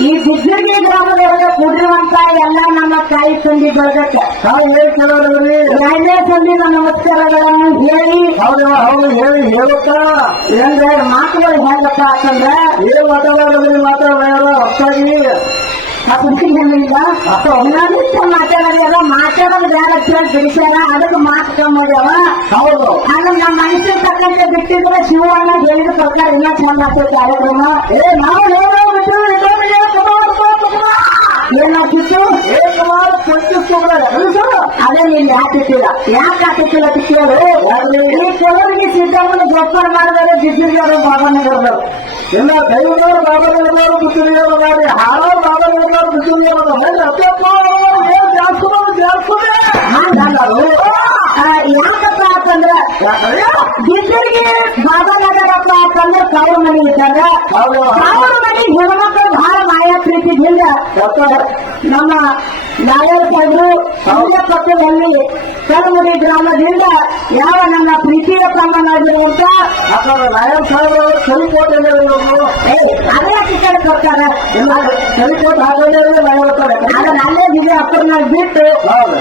ಈ ಬುದ್ಧಿ ಗ್ರಾಮದೊಳಗೆ ಕುಡಿರುವಂತ ಎಲ್ಲ ನಮ್ಮ ತಾಯಿ ತಂದಿ ಬಳಗಕ್ಕೆ ತಾವು ಹೇಳಿ ಕೆಲವರಲ್ಲಿ ಎರಡನೇ ಸಂದಿನ ನಮಸ್ಕಾರಗಳನ್ನು ಹೇಳಿ. ಹೌದು ಹೌದು ಹೇಳಿ ಹೇಳುತ್ತ. ಅಂದ್ರೆ ಮಾತುಗಳು ಹೆಂಗಪ್ಪ ಅಂತಂದ್ರೆ? ಏನ್ ವಾತಾವರಣದಲ್ಲಿ ಮಾತಾಡೋರು ಹೊತ್ತಾಗಿ ಇಲ್ಲ ಇನ್ನೊಂದಿಷ್ಟು ಮಾತಾಡೋದ್ಯಾವ ಮಾತಾಡೋದು ಬೇಡ ಕೇಳಿ ಬಿಡಿಸ್ಯಾರ ಅದಕ್ಕೆ ಮಾತು ಕಮ್ಮೋದ್ಯಾವ ಹೌದು. ಹಂಗ ನಮ್ಮ ಮನಸ್ಸಿಗೆ ತಕ್ಕಂತೆ ಬಿಟ್ಟಿದ್ರೆ ಶಿವಣ್ಣ ಹೇಳಿದ ಪ್ರಕಾರ ಇನ್ನ ಚಂದ ಕಾರ್ಯಕ್ರಮ ಏ ನಾವು ಹೇಳೋ ಬಿಟ್ಟು ಏನಾಗ್ತಿತ್ತು ಏ ಕುಮಾರ್ ಪಂಚಿಸ್ಕೊಂಡ್ರೆ ಅದೇ ನೀನ್ ಯಾಕೆ ಇಟ್ಟಿಲ್ಲ ಯಾಕೆ ಹಾಕಿಟ್ಟಿಲ್ಲ ಅಂತ ಕೇಳು ಈ ಕೆಲವರಿಗೆ ಸಿದ್ದಮ್ಮನ ಜೋಪಾನ ಮಾಡಿದರೆ ಅವರು ಬಾಬಾನಗರದವರು ಎಲ್ಲ ದೈವದವರು ಬಾಬಾದವರು ಬುದ್ಧಿಯವರು ಮಾಡಿ ಹಾಳಾರು ಬಾಬಾದವರು ಬುದ್ಧಿಯವರು ಮಾಡಿ ಅತ್ಯಪ್ಪ ಜಾಸ್ತಿ ಜಾಸ್ತಿ ಯಾಕಪ್ಪ ಅಂತಂದ್ರ ಬಿದ್ದರಿಗೆ ಬಾಬಾನಗರಪ್ಪ ಅಂತಂದ್ರೆ ಕೌರ ಮನೆ ಇದ್ದಾಗ. ಕೌರ ಮನೆ ಹೆಣ್ಮಕ್ಳು ಬಹಳ ಪ್ರೀತಿದಿಂದ ನಮ್ಮ ನಾಯಕರು ಅವರ ಪಕ್ಷದಲ್ಲಿ ಪಕ್ಕದಲ್ಲಿ ಕರಮುಡಿ ಗ್ರಾಮದಿಂದ ಯಾವ ನನ್ನ ಪ್ರೀತಿಯ ಕಾಮನಾಗಿರುವಂತ ನಾಯಕ್ ಅದರ ಟಿಕೆಟ್ ಕೊಡ್ತಾರೆ. ಅಲ್ಲೇ ದಿವ್ಯ ಅಪ್ಪರ್ನ ಬಿಟ್ಟು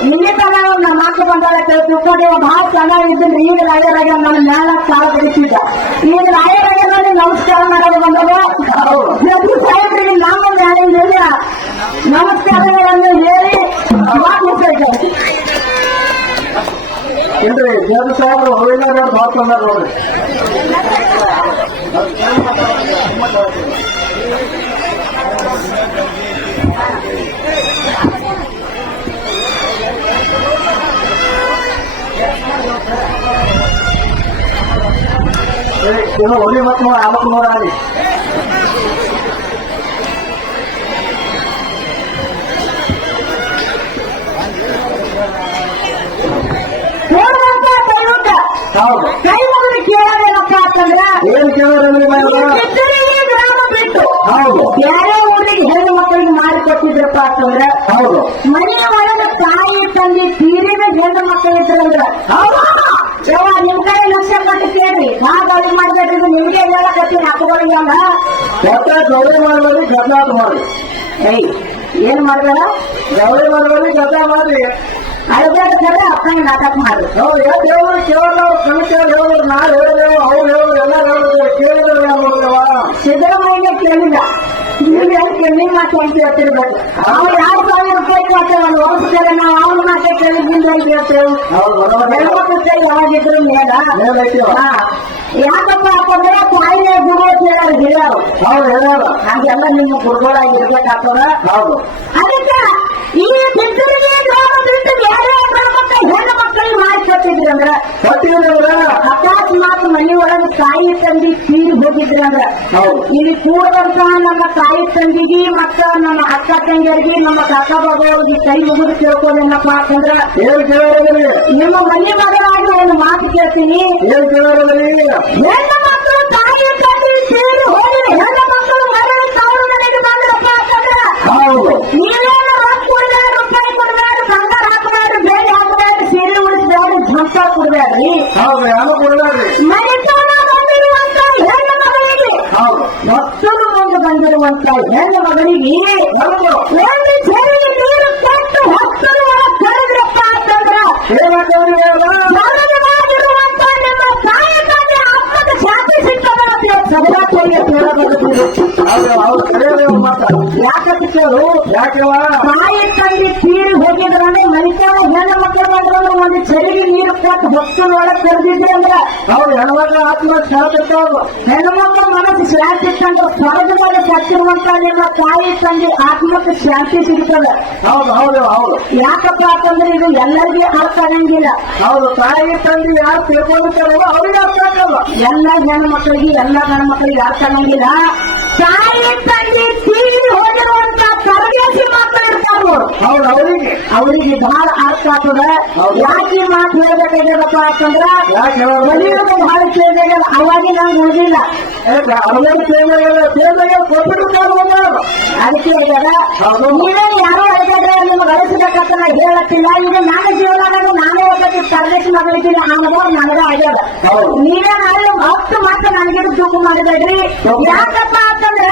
ಇಲ್ಲಿ ತನ ನಮ್ಮ ಅಕ್ಕ ಬಂದಾಗ ತಿಳ್ಕೊಂಡು ಬಹಳ ಚೆನ್ನಾಗಿದ್ದೀನಿ. ಈಗ ರಾಯರಾಗ ನನ್ನ ಮ್ಯಾಲ ಸಾಲ ಬಿಡಿಸಿದ್ದ. ಈಗ ರಾಯರಾಗ ನಮಸ್ಕಾರ ಮಾಡೋದು ಬಂದವ? ಸಾಹೇಬರಿಗೆ ನಾವು ಮ್ಯಾಲಿಂದ ನಮಸ್ಕಾರಗಳನ್ನು ಹೇಳಿ ಮಾತು ಮುಗಿಸ್ಬೇಕು. ಇಲ್ರಿ ಜನ ಸಾಹೇಬರು ಹೋಗಿಲ್ಲ ಮಾಡ್ಕೊಂಡಾರ ನೋಡ್ರಿ ಏನೋ ಹೊಡಿ ಮಕ್ಕಳು ಆಮಕ್ ನೋಡಾಡಿ ಇದ್ರಂದ್ರ ಯವ್ವ ನಿಮ್ ಕಡೆ ಲಕ್ಷ ಕೊಟ್ಟು ಕೇಳ್ರಿ. ನಾ ಗೌರಿ ಮಾಡ್ಬೇಡ್ರಿ ನಿಮ್ಗೆ ಹೇಳಕತ್ತೀನಿ ಹಕ್ಕುಗಳಿಗೆ ಅಲ್ಲ ಕೆಟ್ಟ ಗೌರಿ ಮಾಡಬೇಡಿ ಗದ್ದಾಟ ಮಾಡಿ ಏಯ್ ಏನ್ ಮಾಡ್ಬೇಡ? ಗೌರಿ ಮಾಡಬೇಡಿ ಗದ್ದ ಮಾಡ್ರಿ. ಅಳ್ಬೇಡ ಕರೆ ಅಪ್ಪನ ನಾಟಕ ಮಾಡ್ರಿ. ನಾವು ಯಾವ ದೇವರು ಕೇವಲ ಕಲಿಕೆ ದೇವರು ನಾವು ಹೇಳಿದೆವು ಅವ್ರು ಹೇಳಿದ್ರು ಎಲ್ಲ ಹೇಳಿದ್ರು ಕೇಳಿದ್ರು ಸಿದ್ದರಾಮಯ್ಯ ಕೇಳಿಲ್ಲ ನೀವು ಯಾರು ಕೆಮ್ಮಿ ಮಾತು ಅಂತ ಹೇಳ್ತಿರ್ಬೇಕು ಅವ್ರು ಎರಡು ಸಾವಿರ ರೂಪಾಯಿ ಕೊಟ್ಟೆ ಒಂದು ನಾವು ಅವ್ರ ಮಾತೆ ಕೇಳಿದ್ದಿಂದ ಅಂತ ಹೇಳ್ತೇವೆ. ಹೆಣ್ಮಕ್ಳು ಕೈ ಯಾವಾಗಿದ್ರು ಮೇಲ. ಯಾಕಪ್ಪ ಅಂತಂದ್ರೆ ತಾಯಿನೇ ಗುರು ಅಂತ ಹೇಳೋರು ಹಿರಿಯರು. ಹೌದು ಹೇಳೋರು ಹಾಗೆಲ್ಲ ನಿಮ್ಮ ಗುರುಗಳಾಗಿರ್ಬೇಕಾಗ್ತದ? ಹೌದು. ಅದಕ್ಕೆ ಈ ಬಿದ್ದರಿಗೆ ಗ್ರಾಮ ಬಿಟ್ಟು ಬೇರೆ ಗ್ರಾಮಕ್ಕೆ ಹೆಣ್ಣು ಅಂದ್ರ ಕೊಟ್ಟಿದ್ರೆ ಅಕಸ್ಮಾತ್ ಮನೆ ಒಳಗೆ ತಾಯಿ ತಂದಿ ತೀರಿ ಹೋಗಿದ್ರಿ ಅಂದ್ರ ಹೌದು. ಇಲ್ಲಿ ಕೂಡಂತ ನಮ್ಮ ತಾಯಿ ತಂದಿಗೆ ಮತ್ತ ನಮ್ಮ ಅಕ್ಕ ತಂಗಿಯರಿಗೆ ನಮ್ಮ ಕಾಕ ಬಾಬಾವ್ರಿಗೆ ಕೈ ಮುಗಿದು ಕೇಳ್ಕೊಂಡೇನಪ್ಪ ಅಂತಂದ್ರ ನಿಮ್ಮ ಮನೆ ಮಗಳಾಗಿ ಒಂದು ಮಾತು ಕೇಳ್ತೀನಿ. ಹೆಣ್ಣು ಮಕ್ಕಳು ತಾಯಿ ತಂದೆ ತೀರಿ ಹೋಗಿರಿ ಹೆಣ್ಣು ಮಕ್ಕಳು ಮರಳಿ ತವರು ಮನೆಗೆ ಬಂದ್ರಪ್ಪ ಅಂತಂದ್ರ ಹೌದು ನೀವೇನು ರೊಕ್ಕ ಕೊಡ್ಬೇಡ ರೂಪಾಯಿ ಕೊಡ್ಬೇಡ ಬಂಗಾರ ಹಾಕಬೇಡ ಬೇರೆ ಹಾಕಬೇಡ ಸೀರೆ ಉಳಿಸ್ಬೇಡ ಝಂಪ ಕೊಡ್ಬೇಡ್ರಿ ಹೌದು ಯಾರು ಕೊಡಲಾರ್ರಿ ಮನೆತನ ಬಂದಿರುವಂತ ಹೆಣ್ಣು ಮಗಳಿಗೆ ಹೌದು ಮತ್ತೊಂದು ಮುಂದೆ ಒಂದು ನೀರು ಕೊಟ್ಟು ಒಳಗೆ ಕರೆದ್ರಪ್ಪ ಅಂತಂದ್ರ ಏನಾಗ್ತದ್ರಿ ಮರಣವಾಗಿರುವಂತ ನಿಮ್ಮ ತಾಯಿ ತಂದೆ ಆತ್ಮದ ಶಾಂತಿ ಸಿಗ್ತದ ಅಂತ ಸಭಾತ್ವರಿಗೆ ಕೇಳಬಹುದು ಹೌದು ಹೌದು ಕರೆಯಲ್ಲ ಮಾತ. ಯಾಕಂತ ಕೇಳು ಯಾಕೆವ? ತಾಯಿ ತಂದೆ ತೀರಿ ಹೋಗಿದ್ರಂದ್ರೆ ಮನುಷ್ಯನ ಹೆಣ್ಣು ಮಕ್ಕಳು ಬಂದ್ರೆ ಒಂದು ಚರಿಗೆ ನೀರು ಕೊಟ್ಟು ಹೊತ್ತನೊಳಗೆ ಕರೆದಿದ್ರೆ ಅಂದ್ರೆ ಹೌದು ಹೆಣ್ಮಕ್ಳ ಆತ್ಮ ಶಾಂತಿ ತಂದ್ರೆ ಸ್ವರ್ಗದಲ್ಲಿ ಸತ್ತಿರುವಂತ ನಿಮ್ಮ ತಾಯಿ ತಂದೆ ಆತ್ಮಕ್ಕೆ ಶಾಂತಿ ಸಿಗ್ತದೆ. ಹೌದು ಹೌದು ಹೌದು. ಯಾಕಪ್ಪ ಅಂತಂದ್ರೆ ಇದು ಎಲ್ಲರಿಗೂ ಅರ್ಥ ಆಗಂಗಿಲ್ಲ. ಹೌದು ತಾಯಿ ತಂದೆ ಯಾರು ತಿಳ್ಕೊಂಡಿರೋ ಅವ್ರಿಗೆ ಅರ್ಥ ಆಗಲ್ಲ. ಎಲ್ಲ ಹೆಣ್ಣು ಮಕ್ಕಳಿಗೆ ಎಲ್ಲ ಗಂಡು ಮಕ್ಕಳಿಗೆ ಅರ್ಥ ಆಗಂಗಿಲ್ಲ. ತಾಯಿ ತಂದೆ ತೀರಿ ಹೋಗಿರುವಂತ ಪರದೇಶಿ ಮಕ್ಕಳು ನೋಡು ಹೌದು ಅವರಿಗೆ. ಅವರಿಗೆ ಬಹಳ ಅರ್ಥ ಆಗ್ತದ. ಯಾಕೆ ಮಾತು ಹೇಳ್ಬೇಕಾಗ್ಯದಪ್ಪ ಅಂತಂದ್ರ? ಕಲಿಯುಗ ಬಹಳ ಸೇವೆಗಳ ಅವಾಗಿ ನಂಗೆ ಉಳಿದಿಲ್ಲ ಅವರ ಸೇವೆಗಳು ಸೇವೆಗಳು ಕೊಟ್ಟು ಅದಕ್ಕೆ ಆಗ್ಯದ ನೀವೇ ಯಾರು ಯಾರೋ ಹೇಳ್ತಿದ್ರೆ ನಿಮ್ಗೆ ಅಳಿಸ್ಬೇಕಂತ ನಾ ಹೇಳತ್ತಿಲ್ಲ. ಈಗ ನಾನು ಜೀವನದಾಗ ನಾನೇ ಒಬ್ಬಕ್ಕೆ ಸರ್ವಿಸ್ ಮಾಡಿದ್ದೀನಿ ಅನ್ನೋದು ನನಗ ಆಗ್ಯದ. ನೀವೇ ನಾಳೆ ಹತ್ತು ಮಾತ್ರ ನನಗೆ ದುಃಖ ಮಾಡಬೇಡ್ರಿ. ಯಾಕಪ್ಪ ಅಂತಂದ್ರ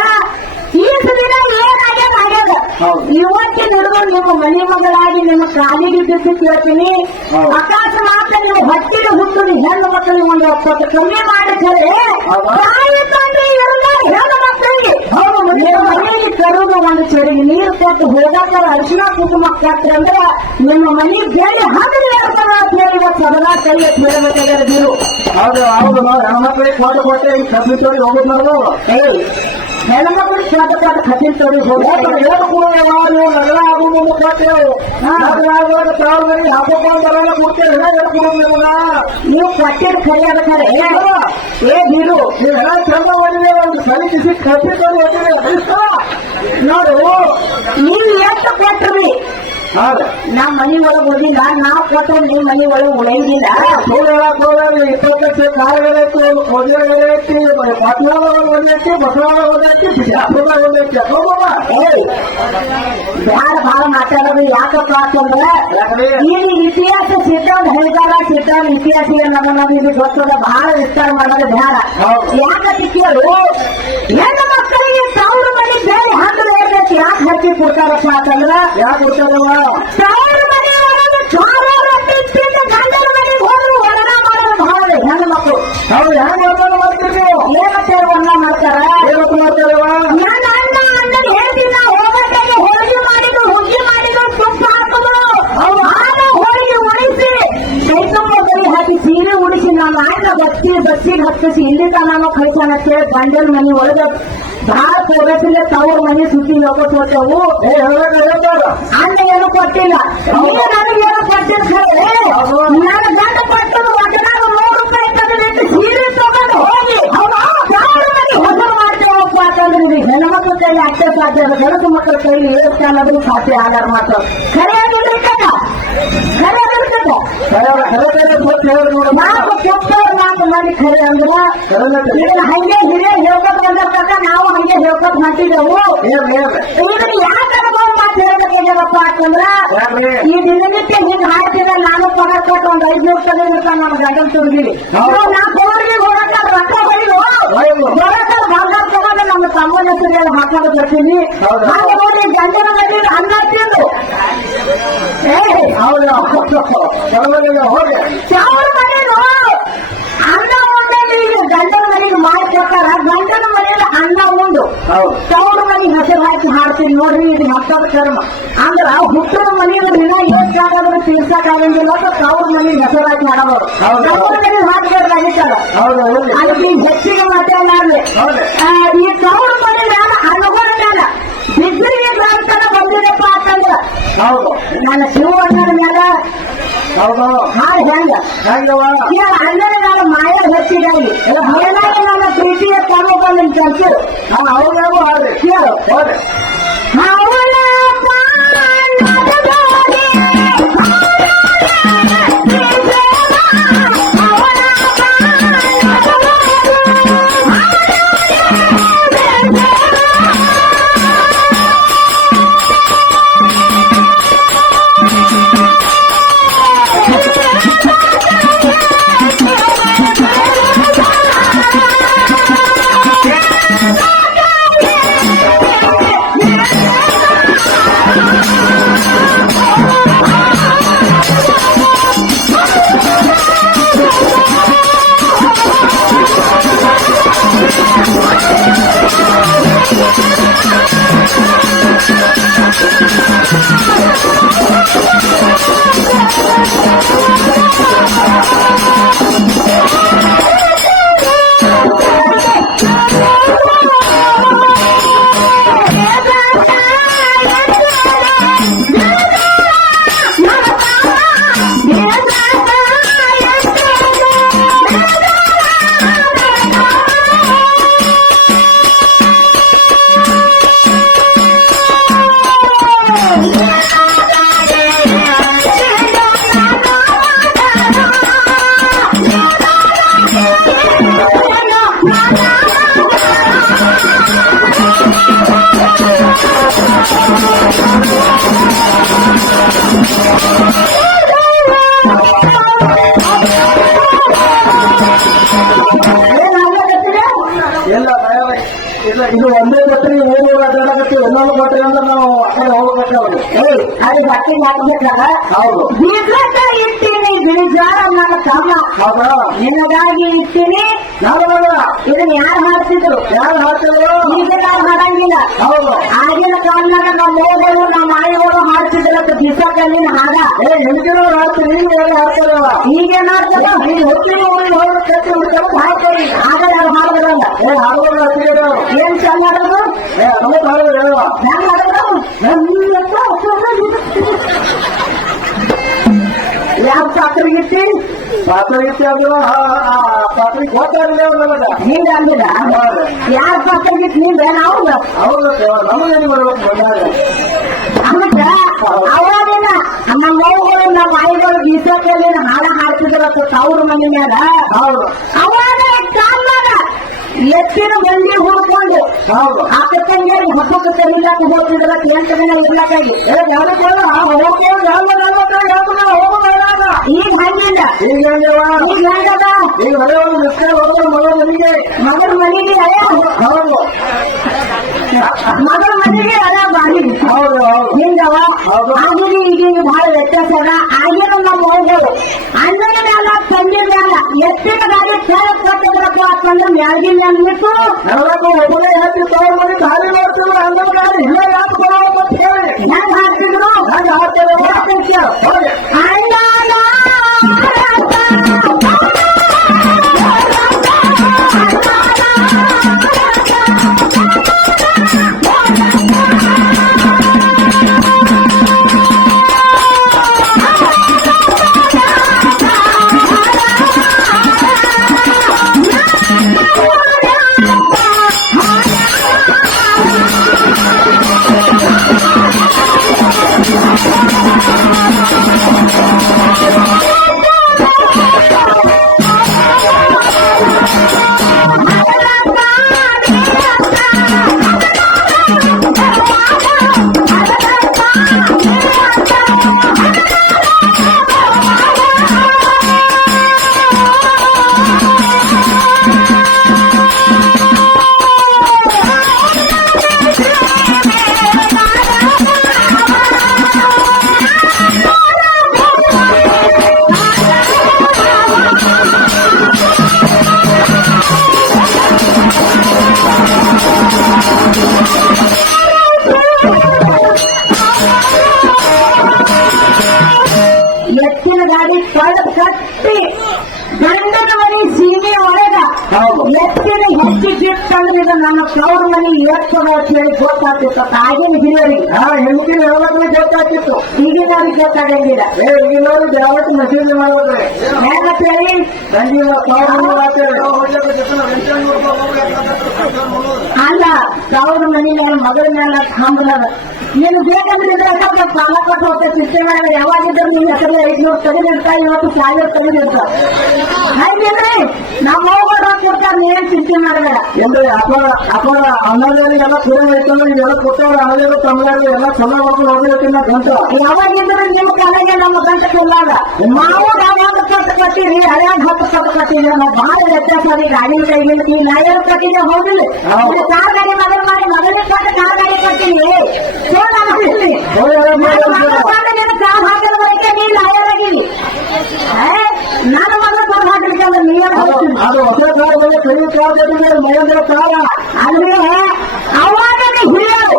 ಈ ದಿನ ಇವತ್ತಿನ ಹುಡುಗರು ನಿಮ್ಮ ಮನೆ ಮಗಳಾಗಿ ನಿಮ್ಮ ಕಾಲಿಗೆ ಬಿದ್ದು ಕೇಳ್ತೀನಿ. ಅಕಸ್ಮಾತ್ ನೀವು ಹತ್ತಿರ ಹುಟ್ಟಿದ ಹೆಣ್ಣು ಮಕ್ಕಳಿಗೆ ಒಂದು ಸ್ವಲ್ಪ ಕಮ್ಮಿ ಮಾಡಿದರೆ ಹೆಣ್ಣು ಮಕ್ಕಳಿಗೆ. ಮನೆಯಲ್ಲಿ ಕರುದು ಒಂದು ಚಳಿ ನೀರು ಕೊಟ್ಟು ಹೋಗಾಕ ಅರಿಶಿನ ಕುಟುಂಬ ಅಂದ್ರೆ ನಿಮ್ಮ ಮನೆ ಬೇರೆ ಹಾಕಿದ್ರೆ ಇವತ್ತು ಸದನ ಕೈ ಹೇಳ್ಬೇಕಾಗ್ಯದ ಹೌದು ಹೌದು ನಾವು ಹೆಣ್ಮಕ್ಳಿಗೆ ಕೊಟ್ಟು ಕೊಟ್ಟೆ ಕಬ್ಬಿ ತೋಡಿ ಹೋಗುದು ನಾವು. ಹೆಣ್ಮಕ್ಳು ಕೊಟ್ಟು ಹೋಗಿ ಏನು ಕೋಣೆ ನೀವು ನಗರ ಆಗೋ ಮುಂದೆ ಕೊಟ್ಟೆವು ನಗರ ಆಗುವಾಗ ತಾವು ಹಾಕೋಕೊಂಡರೆಲ್ಲ ಕೊಡ್ತೇವೆ ಏನು ಕೊಡೋದು ನಿಮಗ ನೀವು ಕೊಟ್ಟಿದ್ ಖರೆ ಖರೆ ಏ ಬೀರು ನೀವು ಹೆಣ ಚಂದ ಒಂದು ಕಬ್ಬಿ ತೋಡಿ ಹೋಗ್ತೀವಿ ನೋಡು ನೀವು ಎಷ್ಟು ಹೌದು ನಾ ಮನಿ ಒಳಗ್ ಓದಿಲ್ಲ ನಾವ್ ಕೊಟ್ಟ ನೀ ಮನಿ ಒಳಗ್ ಉಳಿದಿಲ್ಲ. ಇಪ್ಪತ್ತಕ್ಕೆ ಕಾಲಗಳೈತಿ ಕೊನೆಗಳೈತಿ ಪಟ್ನಾದ ಒಂದೈತಿ ಬಸವಾದ ಒಂದೈತಿ ಬಿಜಾಪುರದ ಒಂದೈತಿ ಬ್ಯಾಡ ಭಾಳ ಮಾತಾಡೋದು ಯಾಕಪ್ಪ ಅಂತಂದ್ರೆ ಈಗ ಇತಿಹಾಸ ಸಿದ್ಧಾಂತ ಹೇಳಿದಾರ ಸಿದ್ಧಾಂತ ಇತಿಹಾಸ ನಮ್ಮನ್ನ ಇದು ಗೊತ್ತದ ಬಹಳ ವಿಸ್ತಾರ ಮಾಡೋದು ಬ್ಯಾಡ. ಯಾಕಂತ ಕೇಳು ಹೆಣ್ಣು ಮಕ್ಕಳಿಗೆ ಸಾವಿರ ಮನೆ ಬೇರೆ ಹಾಕಲು ಹೇಳ್ಬೇಕು ಯಾಕೆ ಹಚ್ಚಿ ಕೊಡ್ತಾರಪ್ಪ ಅಂತಂದ್ರ ಯಾಕೆ ಕೊಡ್ತಾರವ ಹೆಣ್ಣು ಮಕ್ಕಳು ಸೀರೆ ಉಡಿಸಿ ನಮ್ಮ ಅಣ್ಣ ಬಚ್ಚಿ ಬಚ್ಚಿಗೆ ಹತ್ತಿಸಿ ಇಲ್ಲಿ ತನಕ ಕಳ್ಸಾನಕ್ಕೆ ಗಂಡನ ಮನೆ ಒಳಗೆ ಹೋಗತ್ತಿಲ್ಲ ತವ್ರ ಮನೆ ಸುದ್ದಿ ಹೇಳ್ತಾರ ಅಣ್ಣ ಏನು ಕೊಟ್ಟಿಲ್ಲ. ನೀನು ನನಗೇನು ಕೊಟ್ಟಿಲ್ಲ ಖರೆ ನನ್ನ ಗಂಡ ಕೊಟ್ಟರು ಒಟ್ಟನಾಗ ನೂರು ರೂಪಾಯಿ ತೆಗೆದಿಟ್ಟು ಸೀರೆ ತಗೊಂಡು ಹೋಗಿ. ಹೊಸರು ಮಾಡ್ತೇವಪ್ಪ ಅಂತಂದ್ರೆ ಇದು ಹೆಣ್ಮಕ್ಳ ಕೈಲಿ ಅಷ್ಟೇ ಸಾಧ್ಯ ಅದ ಗಂಡಸು ಮಕ್ಕಳ ಕೈಲಿ ಏಳು ಅನ್ನೋದು ಸಾಧ್ಯ ಆಗಾರ ಮಾತ್ರ. ಕರೆ ಕರೆ ಕರೆ ಕೊಟ್ಟು ಮಂದಿ ಖರೆ ಅಂದ್ರ ಹಂಗೆ ಹಿರಿಯ ಹೇಳ್ಕೊತ ಬಂದಿರ್ತಕ್ಕ ನಾವು ಹಂಗೆ ಹೇಳ್ಕೊತ ಹೊಂಟಿದ್ದೆವು ಏನ್ ಯಾಕಂದ್ರೆ ಮಾತು ಹೇಳ್ಬೇಕಾಗ್ಯದಪ್ಪ ಅಂತಂದ್ರ ಈ ದಿನನಿತ್ಯ ಹಿಂಗ್ ಹಾಡ್ತಿದ್ರೆ ನಾನು ಪಗಾರ ಕೊಟ್ಟು ಒಂದ್ ಐದ್ನೂರು ತಗೊಂಡಿರ್ತಾನೆ ನಮ್ಮ ಗಂಡನ್ ತುರ್ಗಿರಿ ಹೌದು. ನಾ ಹೋಗಿ ಹೋಗಕ್ಕ ರೊಕ್ಕ ಹೌದು. ಬರಕ್ಕ ಬಂಗಾರ ತಗೊಂಡು ನಮ್ಮ ತಮ್ಮನ ಹೆಸರು ಹಾಕೊಂಡು ಬರ್ತೀನಿ ನೋಡಿ ಗಂಡನ ಮಾಡಿ ಅನ್ನ ತಿಂದು ಏ ಹೌದು ಹೋಗಿ ಸಾವಿರ ಮನೇನು ಈಗ ಗಂಡನ ಮನೆಗೆ ಮಾಡಿ ಪ್ರಕಾರ ಗಂಡನ ಮನೆಯಲ್ಲಿ ಅನ್ನ ಉಂಡು. ಹೌದು. ಮನೆ ಮನೆಗೆ ಹೆಸರು ಹಾಕಿ ಹಾಡ್ತೀನಿ ನೋಡ್ರಿ ಇದು ಮತ್ತೊಂದು ಕರ್ಮ ಅಂದ್ರ ಹುಟ್ಟದ ಮನೆಯಲ್ಲಿ ದಿನ ಎಷ್ಟಾಗಾದ್ರೂ ತೀರ್ಸಕ್ ಆಗಂಗಿಲ್ಲ ಮನೆಗೆ ಹೆಸರು ಹಾಕಿ ಮಾಡಬಹುದು ಹೌದು. ತವ್ರ ಮನೆಗೆ ಹೋಗಿ ಅದಕ್ಕೆ ಹೆಚ್ಚಿಗೆ ಮಾತಾಡಲಾರ್ದೆ ಈ ತವ್ರ ಮನೆ ನಾನು ಅನುಗುಣ ಬಿದ್ದರಿಗೆ ಬಂದಿರಪ್ಪ ಅಂತಂದ್ರ ಹೌದು. ನನ್ನ ಮ್ಯಾಲ ಹೌದು ಹಾಡು ಹೆಂಗ ಹೆಂಗವ ಈಗ ಅಣ್ಣನ ನಾನು ಮಾಯ ಹೆಚ್ಚಿಗಾಗಿ ಮೇಲಾಗಿ ನನ್ನ ಪ್ರೀತಿಯ ತಮ್ಮ ಬಂದ ಕಲ್ಸು ಹಾ ಹೌದು ಹಾಡ್ರಿ ಇದು ಒಂದೇ ಕೊಟ್ಟರೆ ಮೂರು ಅಡ್ಡಾಡಕತ್ತಿ ಒಂದೊಂದು ಕೊಟ್ಟರೆ ಅಂದ್ರೆ ನಾವು ಆ ಕಡೆ ಅದು ಬಟ್ಟೆ ಹಾಕಬೇಕಾಗ ಹೌದು. ಬೀಜಕ್ಕ ಬೀಜ ನನ್ನ ತಮ್ಮ ನಿನಗಾಗಿ ಇರ್ತೀನಿ ಇದನ್ನ ಯಾರು ಹಾಡ್ತಿದ್ರು ಯಾರು ಹಾಕ್ತಿದ್ರು ಈಗ ನಾವು ಹಾಡಂಗಿಲ್ಲ ಹೌದು ಆಗಿನ ಕಾಲದಾಗ ನಮ್ಮ ಮೋಗಳು ನಮ್ಮ ಮಾಯಿಗಳು ಹಾಡ್ತಿದ್ರತ್ತ ದಿವಸದಲ್ಲಿನ ಹಾಡ ಏ ಹೆಣ್ತಿರೋ ಹಾಕ್ತೀರಿ ನೀವು ಏನು ಹಾಕ್ತಾರಲ್ಲ ಈಗೇನ್ ಮಾಡ್ತಾರ ಈಗ ಹೊತ್ತಿಗೆ ಊರಿಗೆ ಹೋಗಿ ಕಟ್ಟಿ ಹುಡ್ಕೊಂಡು ಹಾಕ್ತಾರೆ ಆಗ ಯಾರು ಏ ಹಾಡುಗಳು ಹಾಕ್ತಿರೋ ಏನ್ ಚಂದ ಹಾಡೋದು ಏ ಅದನ್ನು ಹಾಡುಗಳು ಹೇಳುವ ಹೆಂಗ್ ಹಾಡೋದು ಯಾವ ಪಾತ್ರೆಗಿತ್ತಿ ಪಾತ್ರ ಇತ್ತು ಅದು ಪಾತ್ರೆ ಗೊತ್ತಾಗಲಿಲ್ಲ ನಮಗ ಹಿಂಗ ಅಂದಿಲ್ಲ ಯಾರ ಪಾತ್ರೆಗಿತ್ತು ನಿಂದ ನಾವು ಹೌದು ನಮಗೇನು ಬರ್ಬೇಕು ಬಂದಾಗ. ಅದಕ್ಕ ಅವಾಗಿನ ನಮ್ಮ ಮೌಗಳು ನಮ್ಮ ಆಯಿಗಳು ಬೀಸೋಕಲ್ಲಿ ಹಾಡ ಹಾಡ್ತಿದ್ರ ತವ್ರ ಮನೆ ಮ್ಯಾಲ? ಹೌದು. ಅವಾಗ ಕಾಲ್ದಾಗ ಎತ್ತಿನ ಮಂದಿ ಹುಡ್ಕೊಂಡು ಹೌದು. ಅಕ್ಕ ತಂಗಿಯರಿಗೆ ಹಬ್ಬಕ್ಕೆ ತೆಗಿಲಾಕ ಹೋಗ್ತಿದ್ರ ಎಂಟು ದಿನ ಇರ್ಲಕ್ಕಾಗಿ ಯಾವ ಹೋಗೋದಾಗ ಈಗ ಹಂಗಿಲ್ಲ ಈಗ ಈಗ ಹೆಂಗದ ಈಗ ಮನೆ ಒಂದು ಮಿಸ್ಟೇ ಹೋದ್ರೆ ಮನೆಗೆ. ಮಗಳ ಮನೆಗೆ ಅಯ್ಯ ಹೌದು. ಮಗಳ ಮನೆಗೆ ಅದ ಬಾಗಿ ಹೌದು ಹಿಂಗವ? ಹೌದು. ಆಗಿನ ಬಹಳ ವ್ಯತ್ಯಾಸ ಅದ ಆಗಿರೋ ನಮ್ಮ ಮೌಗಳು ಅಣ್ಣನ ಮ್ಯಾಲ ತಂದೆ ಮ್ಯಾಲ ಎತ್ತಿನ ಗಾಡಿ ಕೆಳ ಕೊಟ್ಟಿದ್ರಪ್ಪ ಅಂತಂದ್ರೆ ಮ್ಯಾಗಿನ ಅಂದ್ಬಿಟ್ಟು ನನಗೂ ಒಬ್ಬನೇ ಹೇಳ್ತೀವಿ ತವ್ರ ಮನೆ ದಾರಿ ನೋಡ್ತೀವಿ ಅಂದ್ರೆ ಗಾಡಿ ಇಲ್ಲ ಯಾಕೆ ಅಂತ ಹೇಳಿ. ಹೆಂಗ್ ಹಾಕ್ತಿದ್ರು? ಹಂಗ ಹಾಕ್ತೇವೆ ಕಳ್ಳ ಕಟ್ಟಿ ಗಂಡನ ಮನೆ ಸೀಮೆ ಒಳಗ. ಎತ್ತಿನ ಹೆಚ್ಚಿ ಬಿಟ್ಟಂದ್ರೆ ಇದು ನನ್ನ ತವ್ರ ಮನೆ ಏರ್ತದ ಅಂತ ಹೇಳಿ ಗೊತ್ತಾಗ್ತಿತ್ತು. ಆಗಿನ ಹಿರಿಯರಿಗೆ. ಹಾ ಹೆಂಡತಿನ ಯಾವಾಗಲೂ ಗೊತ್ತಾಗ್ತಿತ್ತು. ಈಗಿನವ್ರಿಗೆ ಗೊತ್ತಾಗಂಗಿಲ್ಲ. ಈಗಿನವರು ಯಾವತ್ತು ಮೆಸೇಜ್ ಮಾಡ್ಬೇಕ್ರಿ ಹೇಗಂತ ಹೇಳಿ? ಸಂಜೀವ ಅಲ್ಲ ತವ್ರ ಮನೆ ನನ್ನ ಮಗಳ ಮೇಲೆ ಹಂಬಲದ ನೀನು ಬೇಕಂದ್ರೆ ಇದ್ರೆ ಸಾಲ ಕೊಟ್ಟು ಹೋಗ್ತಾ ಸಿಸ್ಟಮ್ ಯಾವಾಗಿದ್ರು ನಿನ್ನ ಹೆಸರು ಐದ್ನೂರು ತೆಗೆದಿರ್ತಾ ಇವತ್ತು ಸಾವಿರ ತೆಗೆದಿರ್ತಾ ಹಾಗಿದ್ರೆ ನಮ್ಮ ಕೊಡ್ತಾರೆ ನೀವೇನ್ ಚಿಂತೆ ಮಾಡಬೇಡ. ಅಂದ್ರೆ ಅಪಾರ ಅಪಾರ ಅನ್ನೋದೇನಿಗೆಲ್ಲ ಕೂಡ ಐತಂದ್ರೆ ಇವೆಲ್ಲ ಕೊಟ್ಟವ್ರ ಎಲ್ಲ ಚಲೋ ಗಂಟ. ಯಾವಾಗಿದ್ರು ನಿಮ್ಮ ಕಲೆಗೆ ನಮ್ಮ ಗಂಟ ಕೊಲ್ಲಾಗ ನಾವು ಯಾವಾಗ ಕೊಟ್ಟು ಕಟ್ಟಿರಿ ಹಳ್ಯಾಗ ಹತ್ತು ಕೊಟ್ಟು ಕಟ್ಟಿರಿ ನಾವು ಬಹಳ ವ್ಯತ್ಯಾಸ ರೀ ಗಾಡಿ ನಾಯರು ಹೋಗಿಲ್ಲ ಕಾರ್ ಗಾಡಿ ಮಾಡಿ ಕೊಟ್ಟು ಕಾರ್ ಗಾಡಿ ಕಾರ್ ಹಾಕಿದ ಬಳಿಕ ಆಗಿರಿ ಮಾತ್ರ ಕಾರ್ ಹಾಕಲಿಕ್ಕೆ ನೀವೇ ಅದು ಹೊಸ ಕಾಲದಲ್ಲಿ ಕೈ ಕಾಲದಲ್ಲಿ ಮಹೇಂದ್ರ ಕಾಲ ಅಂದ್ರೆ ಅವಾಗ ಹಿರಿಯರು.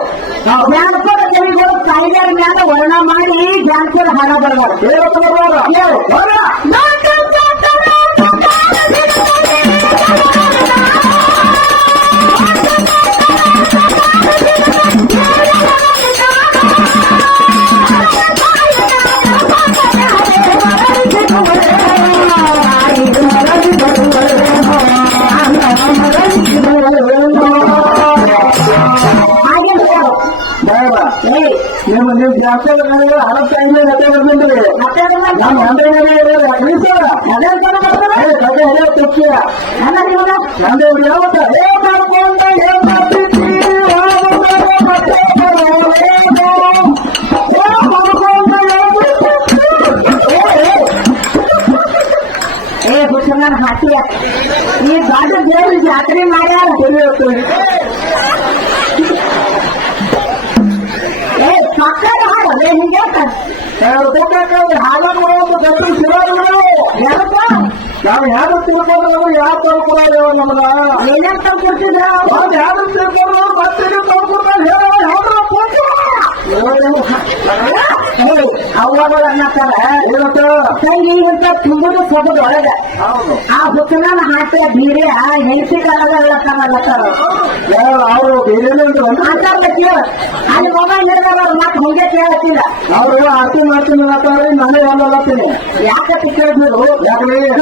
ಜಾನಪದ ಕವಿಗಳು ಕಾಯಿಲೆ ಮ್ಯಾಲ ವರ್ಣ ಮಾಡಿ ಜಾನಪದ ಹಣ ಬರಬಾರ್ದು ಈ ದೊಡ್ಡ ದೇವ್ರ ಜಾತ್ರೆ ಮಾಡ್ಯಾರ ಏ ಮಕ್ಕಳ ಹಾಡಲ್ಲ ಹಿಂಗೆ ಹಾಗಾಗಿ ಗಟ್ಟು ಶಿರೋಗಳು ಯಾರಪ್ಪ ನಾವು ಯಾರು ತಿಳ್ಕೊಂಡ್ರೆ ಯಾವ ತಳ್ಕೊಡೋ ನಮಗ? ಏನಂತ ಕೊಡ್ತಿದ್ರ ನಾವು ಯಾರು ತಿಳ್ಕೊಂಡ್ರು ಬರ್ತೀನಿ ತಳ್ಕೊಡ್ತಾರೆ ಹೇಳೋ ಅವಾಗ ಅನ್ನತ್ತಾರ ಏನಂತ ತಂಗಿ ಅಂತ ಒಳಗ ಆ ಹುತ್ತನ ಹಾಕಿದ ಬೀರೆ ಹೆಂಡತಿ ಕಾಲದಲ್ಲತ್ತಾರ ಯಾರು ಅವರು ಬೇರೆ ಮಾತಾಡ್ಬೇಕು ಅಲ್ಲಿ ಮೊಬೈಲ್ ಹಿಡಿದಾರ ಅವ್ರ ಮಾತು ಹಿಂಗೆ ಕೇಳತ್ತಿಲ್ಲ ಅವ್ರು ಆರತಿ ಮಾಡ್ತೀನಿ ಅನ್ನತ್ತಾರೆ ನಾನೇ ಹೇಳತ್ತೀನಿ ಯಾಕಂತ ಕೇಳಿದ್ರು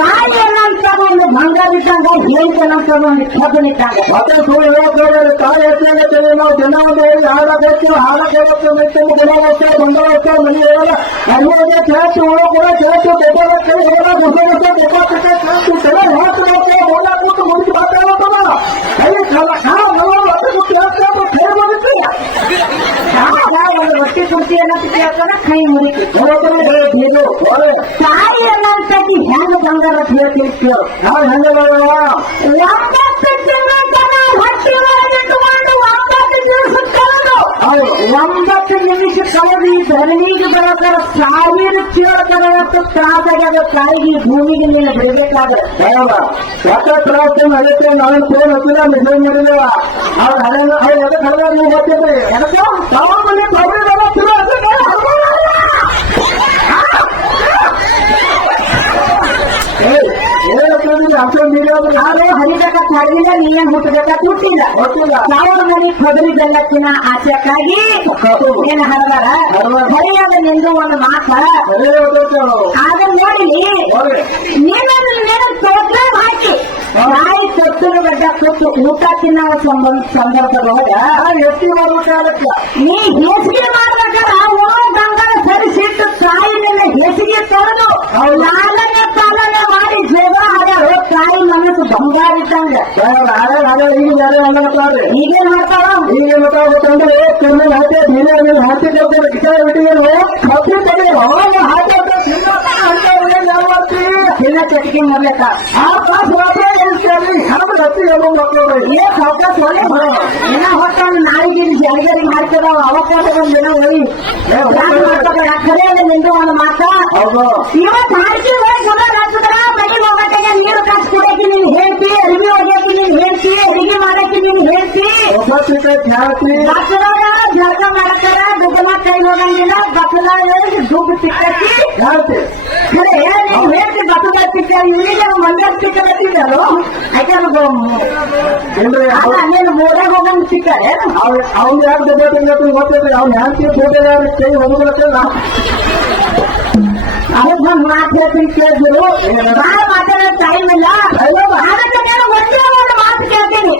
ತಾಯಿ ಏನಂತ ಒಂದು ಬಂಗಾರ ಇಟ್ಟಂಗ ಹೇಳ್ತೇನಂತ ಒಂದು ಕಬ್ಬನ್ ಇಟ್ಟಂಗ ಮತ್ತೆ ಸುಳ್ಳು ಹೇಳೋದು ತಾಯಿ ಹೆಚ್ಚಾಗತ್ತೆ ನಾವು ದಿನ ಒಂದು ಹಾಡ ಬೇಕು ಹಾಡ ಬೇಕು ಗುಣ ಹೋಗ್ತೇವೆ ಬಂದ ಹೋಗ್ತೇವೆ ಮನೆ ಹೇಳಲ್ಲ ನಮಗೆ ಕೇಳ್ತು ಉಳ ಕೂಡ ಕೇಳ್ತು ದೊಡ್ಡ ಕೈ ಹೋದ ಗುಡ್ಡ ಗುಡ್ಡ ದೊಡ್ಡ ಕೈ ಕೇಳ್ತು ತಲೆ ಹಾಕಿ ಹೋಗ್ತೇವೆ ಹೋದ ಕೂತು ಮುಗಿಸಿ ಮಾತಾಡೋದಲ್ಲ ಕೈ ಕಾಲ ಕಾಲ ನಲವತ್ತು ಹತ್ತು ಗುಟ್ಟು ಹೇಳ್ತೇವೆ ಕೈ ಬಂದಿತ್ತು ಒಂದು ರೊಟ್ಟಿ ಕುರ್ಚಿ ಏನಂತ ಕೇಳ್ತಾನ ಕೈ ಮುರಿತಿ ಬೀರು ತಾಯಿ ಅನ್ನಂತಕ್ಕೆ ಹೆಂಗ ಬಂಗಾರ ಅಂತ ಹೇಳ್ತೀನಿ ಕೇಳು ನಾವು ಹೆಂಗ ಒಂಬತ್ತು ತಿಂಗಳ ತನ ಹೊಟ್ಟೆ ಒಳಗಿಟ್ಟುಕೊಂಡು ಒಂಬತ್ತು ದಿವಸ ಕಳೆದು ಹೌದು. ಒಂಬತ್ತು ನಿಮಿಷ ಕಳೆದು ಧರಣಿಗೆ ಬರೋತರ ಸಾವಿರ ಚೇಳ್ಕರವತ್ತು ತಾದಾಗ ತಾಯಿಗೆ ಭೂಮಿಗೆ ನೀನು ಬಿಡಬೇಕಾದ್ರೆ ಯಾಕೆ ಪ್ರವಾಸ ನಡೆಯುತ್ತೆ? ನಾನು ಫೋನ್ ಹತ್ತಿರ ಮೆಸೇಜ್ ಮಾಡಿದೇವ ಅವ್ರು ಅದನ್ನು ಅವ್ರು ಎದಕ್ಕೆ ಹಳೆ ನೀವು ಗೊತ್ತಿದ್ರಿ ಎದಕ್ಕೆ ನಾವು ಮನೆ ಪ್ರಭು ನಾನು ಹರಿದಾಗ ಹರಿದ ನೀನೇ ಹುಟ್ಟಬೇಕ ಹುಟ್ಟಿಲ್ಲ. ಸಾವಿರ ಮನೆ ಕೊದರಿ ಬೆಲ್ಲಕ್ಕಿನ ಆಚೆಕ್ಕಾಗಿ ಏನ ಹರದಾರ. ಹರಿಯಾದ ನಿಂದು ಒಂದು ಮಾತ. ಅವ್ರು. ಅದನ್ನ ನೋಡಿ ನೋಡಿ. ನೀನನ್ನು ನೀನು ತೋಟ್ಲ ಹಾಕಿ ನಾಯಿ ತೊಟ್ಟಲು ಗಡ್ಡ ಕೊಟ್ಟು ಊಟ ತಿನ್ನೋ ಸಂಬಂಧ ಸಂದರ್ಭದೊಳಗ ಎತ್ತಿ ಮಾಡ್ಬೇಕಾಗತ್ತ ನೀ ಹೇಸಿಗೆ ಮಾಡ್ಬೇಕಾದ್ರೆ ಓ ಗಂಗನ ಸರಿಸಿಟ್ಟು ತಾಯಿ ಬಂಗಾರ ಇದ್ದಂಗ ಹಳೆ ಹಳೆ ಈಗ ಬೇರೆ ಅನ್ನಕತ್ತಾರ್ರಿ ಈಗೇನ್ ಮಾಡ್ತಾವ ಈಗ ಏನಾಗ್ಬೇಕಂದ್ರೆ ಕಣ್ಣು ಹಾಕಿ ಬೀರೆ ಮೇಲೆ ಹಾಕಿ ಕೊಡ್ತಾರೆ ಕಿಚನ ಬಿಟ್ಟಿದ್ರು ಕಪ್ಪಿ ತಡೆ ಅವಾಗ ಹಾಕಿ ಚಿನ್ನ ಚಟಿಕೆ ಮಾಡ್ಲಕ್ಕ ಆ ಕಾಸು ಮಾತ್ರ ಎಣಿಸ್ತಾರೆ ಹ್ಯಾಂಗ ಹತ್ತಿ ಎಲ್ಲೋ ಮಕ್ಕಳು ಏ ಸಾವ್ಕಾಸ್ ಒಳ್ಳೆ ದಿನ ಹೊತ್ತಾಗ ನಾಳಿಗೆ ಜಾರಿಗಾರಿಗೆ ಮಾಡ್ತಿದಾವ ಅವಕಾಶ ಒಂದ್ ದಿನ ಹೋಗಿ ಖರೆ ನಿಂದು ಒಂದು ಮಾತ ಹೌದು ಇವತ್ತು ಹಾಕಿ ಹೋಗಿ ಸಮಾನ ಹಾಕಿದ್ರ ಮನೆ ಹೋಗಟ್ಟಿಗೆ ನೀರು ಕಾಸು ಕುಡಿಯಕ್ಕೆ ನೀನ್ ಹೇಳ್ತಿ ಅಡಿಗೆ ಒಗ್ಯಕ್ಕೆ ನೀನ್ ಹೇಳ್ತಿ ಅಡಿಗೆ ಮಾಡಕ್ಕೆ ನೀನ್ ಹೇಳ್ತಿ ಒಬ್ಬ ಚಿಕ್ಕ ಜ್ಞಾತಿ ಬಕ್ಕದಾಗ ಜಳಕ ಮಾಡಕ್ಕಾರ ದುಡ್ಡ ಕೈ ಹೋಗಂಗಿಲ್ಲ ಬಕ್ಕದಾಗ ದುಡ್ಡು ತಿಕ್ಕಿ ಜ್ಞಾತಿ ಖರೆ ನೀನ್ ಹೇಳ್ತಿ ಬಕ್ಕದಾಗ ತಿಕ್ಕ ಇವನಿಗೆ ಮಂಡ್ಯ ತಿಕ್ಕಲತ್ತಿದ್ದರು ಯಾಕೆ ಏನ್ರಿ ಅಲ್ಲ ನೀನು ಮೂರೇ ಹೋಗಂಗ್ ಸಿಕ್ಕಾರೆ ಅವ್ನು ಯಾಕೆ ದೊಡ್ಡ ಗೊತ್ತಿದ್ರಿ ಅವ್ನು ಹ್ಯಾಂತಿ ಫೋಟೋ ಕೈ ಹೋಗುದಿಲ್ಲ ಅವ್ರು ಮಾತು ಹೇಳ್ತೀನಿ ಕೇಳಿದ್ರು ಬಾಳ ಮಾತಾಡೋ ಟೈಮ್ ಇಲ್ಲ. ಅದಕ್ಕೆ ನಾನು ಒಂದೇ ಒಂದು ಮಾತು ಕೇಳ್ತೀನಿ.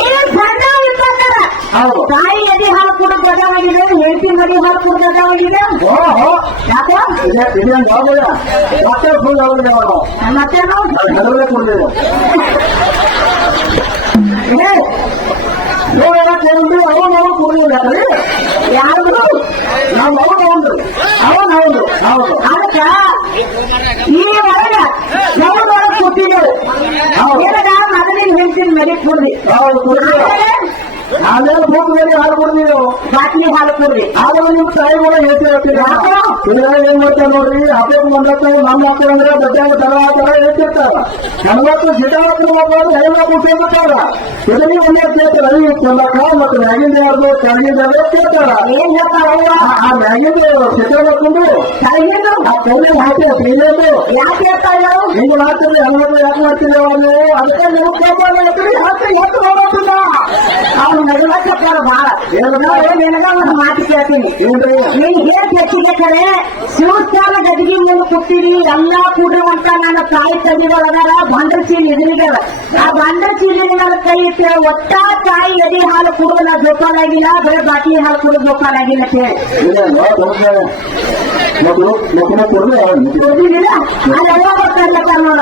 ನೀನು? ಸಣ್ಣ ಇರ್ಬೇಕಾದ್ರೆ ಹೌದು. ತಾಯಿ ಎದೆ ಹಾಲು ಕೂಡ ಗಜವಾಗಿದೆ ಹೆಂಡತಿ ಮಡಿ ಹಾಲು ಕೂಡ ಬಾಬುಯ ಮತ್ತೆ ಫುಲ್ ಅವ್ರಿಗೆ ಅವನು ಮತ್ತೇನು ಹೆದರಲ್ಲೇ ಕೊಡ್ಬೇಕು ಏ, ಕೇಳಿದ್ರಿ ಅವನು ಅವನು ಕೊಡ್ಲಿಲ್ಲ ಯಾರು? ನಾವು ಅವನು ಅವನು. ಹೌದು ಹೌದು ಅದಕ್ಕ ಈ ಒಳಗ ಯಾವ್ದೊಳಗೆ ಕೊಟ್ಟಿದ್ದೆವು ಏನದ? ಮೊದಲಿನ ಹೆಂಡತಿನ ಮಡಿ ಕೊಡ್ರಿ. ಹೌದು ಫೋಟೋ ಮೇಲೆ ಹಾಲು ಕೊಡ್ರಿ ಬಾಟ್ಲಿ ಹಾಲು ಕೊಡ್ರಿ. ಆದ್ರೆ ನಿಮ್ ತಾಯಿ ಕೂಡ ಹೇಳ್ತಿ ಹೇಳ್ತೀರಿ ಇದ್ರಾಗ ಏನ್ ಮಾಡ್ತಾರೆ ನೋಡ್ರಿ? ಅದೇ ಬಂದತ್ತ ನಮ್ಮ ಮಕ್ಕಳು ಅಂದ್ರೆ ಬಡ್ಡಾಗ ದರ ಹಾಕಾರ ಹೇಳ್ತಿರ್ತಾರ. ನಲ್ವತ್ತು ಸಿಟಾವತ್ತು ಮಕ್ಕಳು ಎಲ್ಲ ಮುಟ್ಟಿರ್ತಾರ ಇದು ನೀವು ಒಂದೇ ಕೇಳ್ತಾರ ಈ ಚಂದಕ ಮತ್ತು ಮ್ಯಾಗಿಂದ ಯಾರ್ದು ಕೆಳಗಿಂದ ಯಾರ್ದು ಕೇಳ್ತಾರ. ಏನ್ ಹೇಳ್ತಾರ ಆ- ಮ್ಯಾಗಿನ ಮ್ಯಾಗಿಂದ ಸಿಟ ಮಾಡ್ಕೊಂಡು ಕೈಗಿಂದು ಆ ಕೈಲಿ ಹಾಕಿ ಪ್ರೀಮಿಯದು ಯಾಕೆ ಹೇಳ್ತಾರ ಹಿಂಗ್ ಮಾಡ್ತಿರ್ಲಿ ಎಲ್ಲರೂ ಯಾಕೆ ಮಾಡ್ತೀರಿ ನೀವು ಅದಕ್ಕೆ ನೀವು ಕೇಳ್ತಾರೆ ಹಾಕಿ ಯಾಕೆ ಮಾಡೋದಿಲ್ಲ ಒಂದು ಮಾತು ಕೇಳ್ತೀನಿ ನೀನ್ ಹೇಗ್ ಹೆಚ್ಚಿಗೆ ಶಿವಸ್ಥಾನ ಗದಿಗೆ ಮುಂದೆ ಕೊಟ್ಟಿರಿ ಎಲ್ಲಾ ಕೂಡಿರುವಂತ ನನ್ನ ತಾಯಿ ತಂದಿಗಳದಾರ ಬಂಡ್ರ ಚೀಲಿ ಎದುರಿದಾರ ಆ ಬಂಡ್ರ ಚೀಲಿನ ನನ್ನ ಕೈ ಇಟ್ಟು ಒಟ್ಟ ತಾಯಿ ಎದಿ ಹಾಲು ಕುಡಿದು ನಾ ಜೋಪಾನಾಗಿಲ್ಲ ಬರೀ ಬಾಕಿ ಹಾಲು ಕುಡಿದು ಜೋಪಾನಾಗಿಲ್ಲ ಅಂತ ನೋಡು.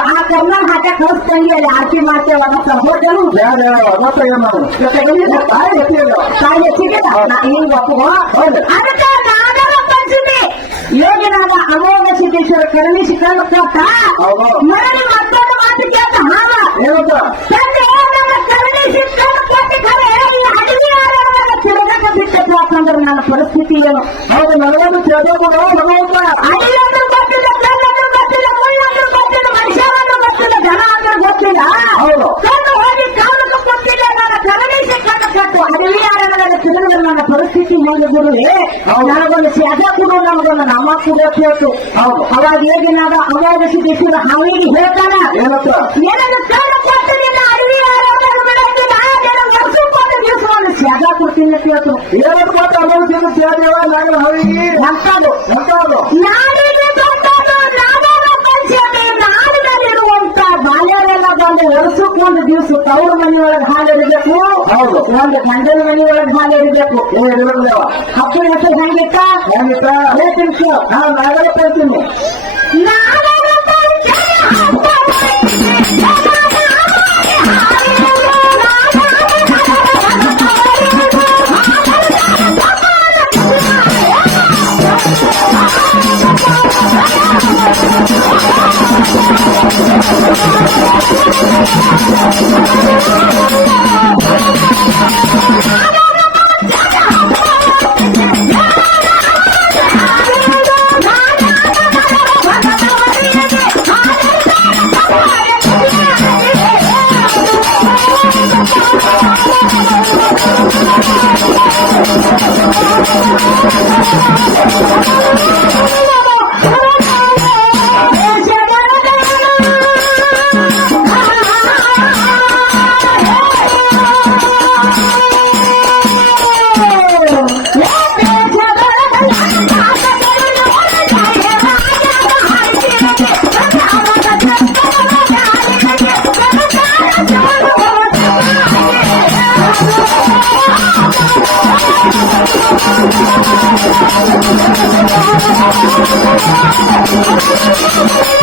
ಆ ಕರ್ನಾಡ ಹಾಕಕ್ ಹೋಗ್ತಂಗಿ ಅಲ್ಲಿ ಆರತಿ ಮಾಡ್ತೇವ ಹೋಟೆಲ್. ತಾಯಿ ಹೆಚ್ಚಿಗೆ ಹಿಂಗ್. ಅದಕ್ಕೆ ನಾಗರ ಪಂಚಮಿ ಯೋಗಿನಾದ ಅಮೋಘ ಸಿದ್ದೇಶ್ವರ ಕರುಣಿಸಿ ಕಳ್ಳು ಕೊಟ್ಟ. ಮರಳಿ ಮತ್ತೊಂದು ಮಾತು ಕೇಳ್ತ ಹಾವ ತಂದೆ ನನ್ನ ಕರುಣಿಸಿ ಕಣ್ಣು ಕೊಟ್ಟು ಖರೆ ಈ ಅಡವಿ ಆಡೋದಾಗ ತಿರುಗಾಕ ಬಿಟ್ಟದ್ದು ಯಾಕಂದ್ರೆ ನನ್ನ ಪರಿಸ್ಥಿತಿ ಏನು? ಹೌದು ನನಗೊಂದು ಕೇಳಬೇಕು ಭಗವಂತ ಅಡಿಲಂದ್ರೂ ಗೊತ್ತಿಲ್ಲ ಕಲ್ಲಂದ್ರೂ ಗೊತ್ತಿಲ್ಲ ಮುಳ್ಳಂದ್ರೂ ಗೊತ್ತಿಲ್ಲ ಮನುಷ್ಯರಂದ್ರೂ ಗೊತ್ತಿಲ್ಲ ಜನ ಅಂದ್ರೆ ಗೊತ್ತಿಲ್ಲ ಹೌದು. ಕಣ್ಣು ಹೋಗಿ ಕಾಲಕ್ಕೆ ಕೊಟ್ಟಿಲ್ಲ ನನ್ನ ಕರುಣಿಸಿ ಕಣ್ಣು ಕೊಟ್ಟು ಅಡವಿ ಆಡೋದಾಗ ತಿರುಗಿದ್ರೆ ನನ್ನ ಪರಿಸ್ಥಿತಿ ಹೇಗೆ ಗುರುವೆ ಹೌದು. ನನಗೊಂದು ಸ್ಯಾದ ಕೊಡು ನಮಗೊಂದು ಕೇಳ್ತು. ಹೌದು. ಅವಾಗ ಹೇಗಿನಾಗ ಅವಾಗ ದೇಶದ ಹಾವಿಗೆ ಹೇಳ್ತಾನ? ಏನಪ್ಪ? ಏನದು ಕಣ್ಣು ಕೊಟ್ಟು ನಿನ್ನ ಅಡವಿ ಆಡೋದಾಗ ಬಿಡೋದಿಲ್ಲ ಜನ ವರ್ಷ ಕೊಟ್ಟು ಅಮೌಂಟ್ ಕೊಡ್ತೀನಿ ಅನುಭವಿಸಿದ ಕೇಳಿದೇವ ನಾನು ಹವಿಗೆ ನಂತಾದು ಎಂತದು ವರ್ಷಕ್ಕೆ ಒಂದು ದಿವಸ ತವ್ರ ಮನೆಯೊಳಗೆ ಹಾಲಿರಬೇಕು ಹೌದು. ಒಂದು ಗಂಡನ ಮನೆಯೊಳಗೆ ಹಾಲು ಏ ಹತ್ತು ಹೆಸರು ಹೆಂಗಿತ್ತ? ಹೆಂಗಿತ್ತ? ಹೇಳ್ತೀನಿ ಕೇಳು. ನಾನು ನಾಗರ ಪಂಚಮಿ ನಾಡನ ಪಂಚಮಿ ¡Gracias!